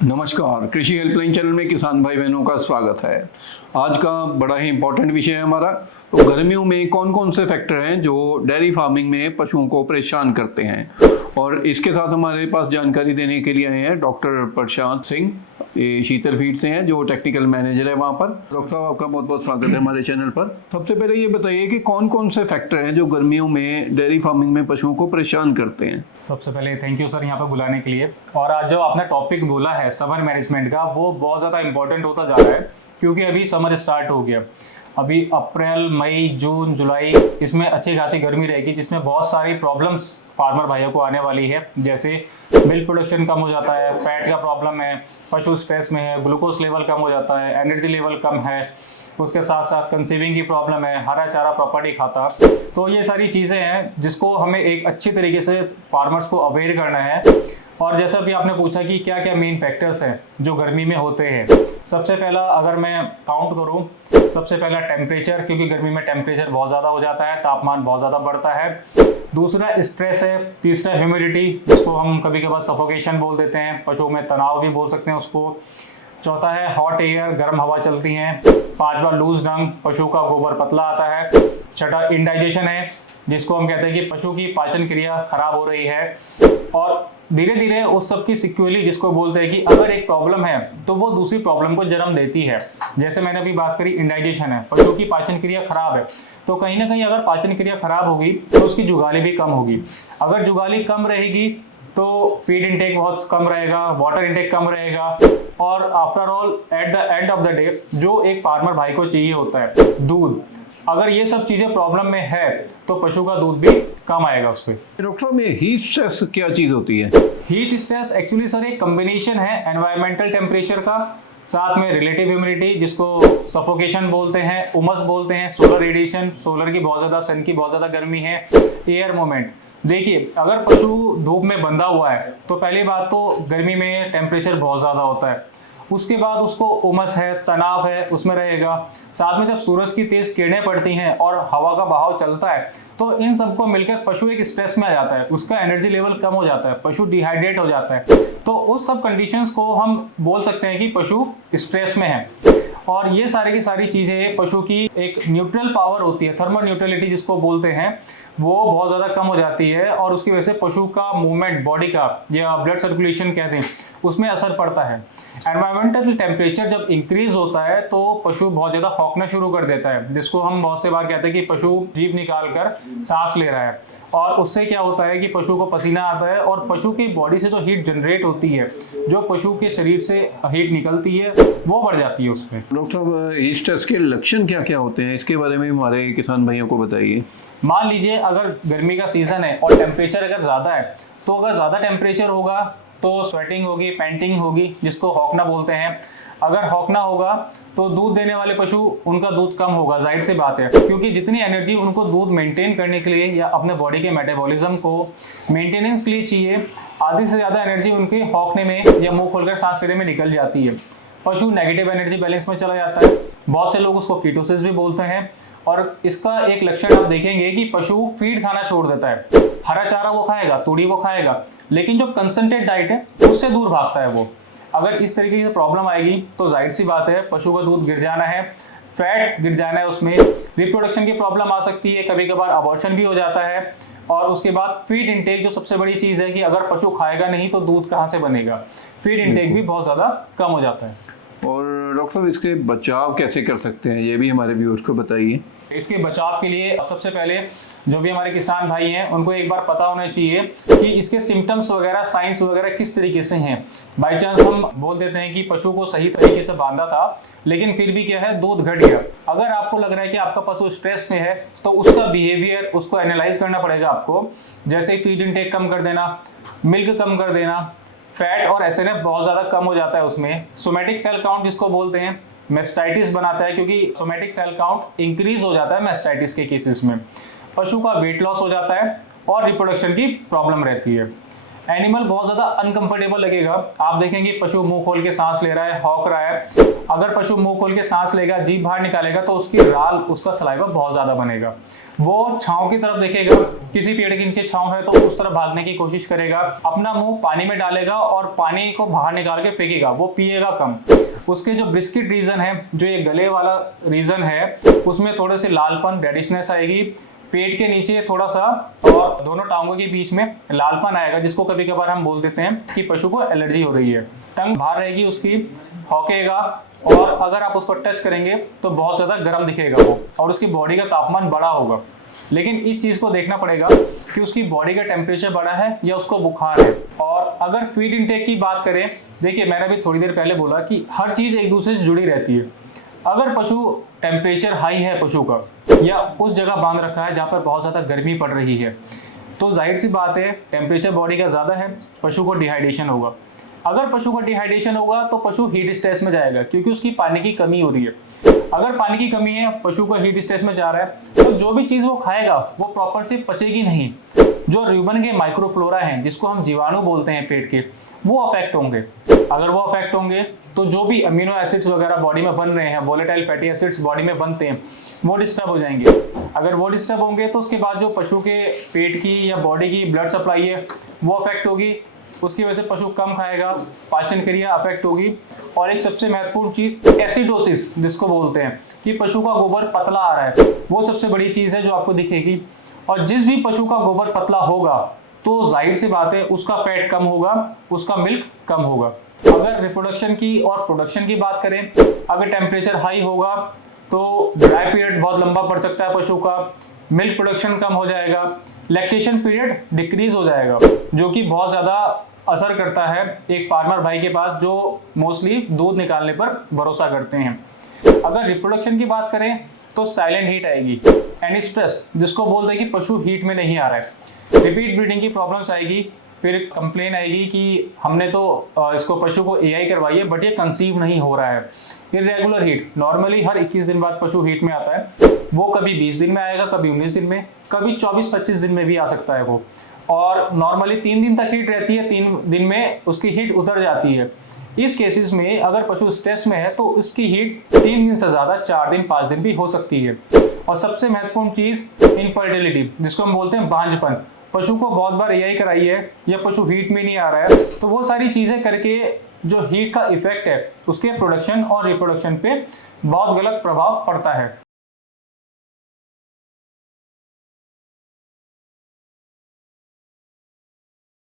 नमस्कार, कृषि helpline channel में किसान भाई बहनों का स्वागत है। आज का बड़ा ही इम्पोर्टेंट विषय है हमारा। तो गर्मियों में कौन कौन से फैक्टर हैं जो डेयरी फार्मिंग में पशुओं को परेशान करते हैं, और इसके साथ हमारे पास जानकारी देने के लिए आए हैं डॉक्टर प्रशांत सिंह, ये शीतल फीड से हैं, जो टेक्निकल मैनेजर है वहाँ पर। डॉक्टर साहब, आपका बहुत बहुत स्वागत है हमारे चैनल पर। सबसे पहले ये बताइए कि कौन कौन से फैक्टर हैं जो गर्मियों में डेयरी फार्मिंग में पशुओं को परेशान करते हैं। सबसे पहले थैंक यू सर यहाँ पर बुलाने के लिए। और आज जो आपने टॉपिक बोला है समर मैनेजमेंट का, वो बहुत ज़्यादा इंपॉर्टेंट होता जा रहा है, क्योंकि अभी समर स्टार्ट हो गया। अभी अप्रैल, मई, जून, जुलाई इसमें अच्छी खासी गर्मी रहेगी, जिसमें बहुत सारी प्रॉब्लम्स फार्मर भाइयों को आने वाली है। जैसे मिल्क प्रोडक्शन कम हो जाता है, फैट का प्रॉब्लम है, पशु स्ट्रेस में है, ग्लूकोज लेवल कम हो जाता है, एनर्जी लेवल कम है, उसके साथ साथ कंसीविंग की प्रॉब्लम है, हरा चारा प्रॉपर नहीं खाता। तो ये सारी चीज़ें हैं जिसको हमें एक अच्छी तरीके से फार्मर्स को अवेयर करना है। और जैसा भी आपने पूछा कि क्या क्या मेन फैक्टर्स हैं जो गर्मी में होते हैं, सबसे पहला अगर मैं काउंट करूं, सबसे पहला टेम्परेचर, क्योंकि गर्मी में टेम्परेचर बहुत ज़्यादा हो जाता है, तापमान बहुत ज़्यादा बढ़ता है। दूसरा स्ट्रेस है। तीसरा ह्यूमिडिटी, जिसको हम कभी कभार सफोकेशन बोल देते हैं, पशुओं में तनाव भी बोल सकते हैं उसको। चौथा है हॉट एयर, गर्म हवा चलती हैं। पांचवा लूज डंग, पशु का गोबर पतला आता है। छठा इंडाइजेशन है, जिसको हम कहते हैं कि पशु की पाचन क्रिया खराब हो रही है। और धीरे धीरे उस सब की सिक्वेली, जिसको बोलते हैं कि अगर एक प्रॉब्लम है तो वो दूसरी प्रॉब्लम को जन्म देती है। जैसे मैंने अभी बात करी, इंडाइजेशन है, पशु की पाचन क्रिया खराब है, तो कहीं ना कहीं अगर पाचन क्रिया खराब होगी तो उसकी जुगाली भी कम होगी। अगर जुगाली कम रहेगी तो फीड इंटेक बहुत कम रहेगा, वाटर इंटेक कम रहेगा, और after all at the end of the day जो एक फार्मर भाई को चाहिए होता है, दूध, अगर ये सब चीजें प्रॉब्लम में है तो पशु का दूध भी कम आएगा उससे। डॉक्टर साहब, ये हीट स्ट्रेस क्या चीज होती है? हीट स्ट्रेस एक्चुअली सर एक कॉम्बिनेशन है एनवायरमेंटल टेम्परेचर का, साथ में रिलेटिव ह्यूमिडिटी, जिसको सफोकेशन बोलते हैं, उमस बोलते हैं, सोलर रेडिएशन, सोलर की बहुत ज्यादा, सन की बहुत ज्यादा गर्मी है, एयर मूवमेंट। देखिए, अगर पशु धूप में बंधा हुआ है तो पहली बात तो गर्मी में टेम्परेचर बहुत ज्यादा होता है, उसके बाद उसको उमस है, तनाव है, उसमें रहेगा। साथ में जब सूरज की तेज किरणें पड़ती हैं और हवा का बहाव चलता है, तो इन सबको मिलकर पशु एक स्ट्रेस में आ जाता है, उसका एनर्जी लेवल कम हो जाता है, पशु डिहाइड्रेट हो जाता है। तो उस सब कंडीशंस को हम बोल सकते हैं कि पशु स्ट्रेस में है। और ये सारी की सारी चीजें पशु की एक न्यूट्रल पावर होती है, थर्मल न्यूट्रलिटी जिसको बोलते हैं, वो बहुत ज्यादा कम हो जाती है, और उसकी वजह से पशु का मूवमेंट, बॉडी का, या ब्लड सर्कुलेशन कहते हैं, उसमें असर पड़ता है। एनवायरमेंटल टेम्परेचर जब इंक्रीज होता है तो पशु बहुत ज्यादा हौंकना शुरू कर देता है, जिसको हम बहुत से बार कहते हैं कि पशु जीभ निकाल कर सांस ले रहा है। और उससे क्या होता है कि पशु को पसीना आता है, और पशु की बॉडी से जो हीट जनरेट होती है, जो पशु के शरीर से हीट निकलती है, वो बढ़ जाती है उसमें। डॉक्टर साहब, हीट स्ट्रेस के लक्षण क्या क्या होते हैं, इसके बारे में हमारे किसान भाइयों को बताइए। मान लीजिए अगर गर्मी का सीजन है और टेम्परेचर अगर ज्यादा है, तो अगर ज्यादा टेम्परेचर होगा तो स्वेटिंग होगी, पैंटिंग होगी, जिसको हौंकना बोलते हैं। अगर हौंकना होगा तो दूध देने वाले पशु, उनका दूध कम होगा, जाहिर सी बात है, क्योंकि जितनी एनर्जी उनको दूध मेंटेन करने के लिए या अपने बॉडी के मेटाबॉलिज्म को मेंटेनेंस के लिए चाहिए, आधी से ज्यादा एनर्जी उनके हौंकने में या मुंह खोलकर सांस लेने में निकल जाती है। पशु नेगेटिव एनर्जी बैलेंस में चला जाता है, बहुत से लोग उसको कीटोसिस भी बोलते हैं। और इसका एक लक्षण आप देखेंगे कि पशु फीड खाना छोड़ देता है, हरा चारा वो खाएगा, तूड़ी वो खाएगा, लेकिन जो कंसंट्रेट डाइट है उससे दूर भागता है वो। अगर इस तरीके की प्रॉब्लम आएगी तो जाहिर सी बात है पशु का दूध गिर जाना है, फैट गिर जाना है, उसमें रिप्रोडक्शन की प्रॉब्लम आ सकती है, कभी कभार अबॉर्शन भी हो जाता है। और उसके बाद फीड इंटेक, जो सबसे बड़ी चीज है कि अगर पशु खाएगा नहीं तो दूध कहाँ से बनेगा, फीड इंटेक भी बहुत ज्यादा कम हो जाता है। और डॉक्टर साहब, इसके बचाव कैसे कर सकते हैं, ये भी हमारे व्यूअर्स को बताइए। इसके बचाव के लिए सबसे पहले जो भी हमारे किसान भाई हैं उनको एक बार पता होना चाहिए कि इसके सिम्टम्स वगैरह, साइंस वगैरह किस तरीके से हैं। बाई चांस हम बोल देते हैं कि पशु को सही तरीके से बांधा था, लेकिन फिर भी क्या है, दूध घट गया। अगर आपको लग रहा है कि आपका पशु स्ट्रेस में है तो उसका बिहेवियर, उसको एनालाइज करना पड़ेगा आपको। जैसे फीड इनटेक कम कर देना, मिल्क कम कर देना, फैट और एसएनएफ बहुत ज्यादा कम हो जाता है उसमें। सोमैटिक सेल काउंट जिसको बोलते हैं, मेस्टाइटिस बनाता है, क्योंकि सोमैटिक सेल काउंट इंक्रीज हो जाता है मेस्टाइटिस के केसेस में। पशु का वेट लॉस हो जाता है और रिप्रोडक्शन की प्रॉब्लम रहती है। एनिमल बहुत ज्यादा अनकंफर्टेबल लगेगा, आप देखेंगे पशु मुंह खोल के सांस ले रहा है, हौक रहा है। अगर पशु मुंह खोल के सांस लेगा, जीभ बाहर निकालेगा, तो उसकी राल, उसका सलाइवा बहुत ज्यादा बनेगा, वो छांव की तरफ देखेगा, किसी पेड़ के नीचे छांव है तो उस तरफ भागने की कोशिश करेगा, अपना मुंह पानी में डालेगा और पानी को बाहर निकाल के फेंकेगा, वो पिएगा कम। उसके जो ब्रिस्किट रीजन है, जो ये गले वाला रीजन है, उसमें थोड़े से लालपन, रेडिशनेस आएगी, पेट के नीचे थोड़ा सा और दोनों टांगों के बीच में लालपन आएगा, जिसको कभी कभार हम बोल देते हैं कि पशु को एलर्जी हो रही है। टंग बाहर रहेगी उसकी, हौकेगा, और अगर आप उस पर टच करेंगे तो बहुत ज्यादा गर्म दिखेगा वो, और उसकी बॉडी का तापमान बड़ा होगा। लेकिन इस चीज को देखना पड़ेगा कि उसकी बॉडी का टेम्परेचर बढ़ा है या उसको बुखार है। और अगर फीड इनटेक की बात करें, देखिए मैंने भी थोड़ी देर पहले बोला कि हर चीज एक दूसरे से जुड़ी रहती है। अगर पशु टेम्परेचर हाई है पशु का, या उस जगह बांध रखा है जहाँ पर बहुत ज़्यादा गर्मी पड़ रही है, तो जाहिर सी बात है टेम्परेचर बॉडी का ज़्यादा है, पशु को डिहाइड्रेशन होगा। अगर पशु को डिहाइड्रेशन होगा तो पशु हीट स्ट्रेस में जाएगा, क्योंकि उसकी पानी की कमी हो रही है। अगर पानी की कमी है, पशु को हीट स्ट्रेस में जा रहा है, तो जो भी चीज़ वो खाएगा वो प्रॉपर से पचेगी नहीं। जो र्यूमन के माइक्रोफ्लोरा हैं, जिसको हम जीवाणु बोलते हैं पेट के, वो अफेक्ट होंगे। अगर वो अफेक्ट होंगे तो जो भी अमीनो एसिड्स वगैरह बॉडी में बन रहे हैं, वोलेटाइल फैटी एसिड्स बॉडी में बनते हैं, वो डिस्टर्ब हो जाएंगे। अगर वो डिस्टर्ब होंगे तो उसके बाद जो पशु के पेट की या बॉडी की ब्लड सप्लाई है वो अफेक्ट होगी। उसकी वजह से पशु कम खाएगा, पाचन क्रिया अफेक्ट होगी। और एक सबसे महत्वपूर्ण चीज एसिडोसिस, जिसको बोलते हैं कि पशु का गोबर पतला आ रहा है, वो सबसे बड़ी चीज है जो आपको दिखेगी। और जिस भी पशु का गोबर पतला होगा तो जाहिर सी बात है उसका फैट कम होगा, उसका मिल्क कम होगा। अगर रिप्रोडक्शन की और प्रोडक्शन की बात करें, अगर टेम्परेचर हाई होगा तो ड्राई पीरियड बहुत लंबा पड़ सकता है पशु का, मिल्क प्रोडक्शन कम हो जाएगा, लैक्टेशन पीरियड डिक्रीज हो जाएगा, जो कि बहुत ज़्यादा असर करता है एक फार्मर भाई के पास जो मोस्टली दूध निकालने पर भरोसा करते हैं। अगर रिप्रोडक्शन की बात करें तो साइलेंट हीट आएगी, एनिस्ट्रेस, जिसको बोलते हैं कि पशु हीट में नहीं आ रहा है, रिपीट ब्रीडिंग की प्रॉब्लम्स आएगी, फिर कंप्लेन आएगी कि हमने तो इसको पशु को एआई करवाई है बट ये कंसीव नहीं हो रहा है। इरेगुलर हीट, नॉर्मली हर 21 दिन बाद पशु हीट में आता है, वो कभी 20 दिन में आएगा, कभी 19 दिन में, कभी 24-25 दिन में भी आ सकता है वो। और नॉर्मली 3 दिन तक हीट रहती है, 3 दिन में उसकी हीट उतर जाती है। इस केसेस में अगर पशु स्ट्रेस में है तो उसकी हीट 3 दिन से ज्यादा 4 दिन 5 दिन भी हो सकती है। और सबसे महत्वपूर्ण चीज इनफर्टिलिटी, जिसको हम बोलते हैं बांझपन। पशु को बहुत बार एआई कराई है या पशु हीट में नहीं आ रहा है, तो वो सारी चीजें करके जो हीट का इफेक्ट है उसके प्रोडक्शन और रिप्रोडक्शन पे बहुत गलत प्रभाव पड़ता है।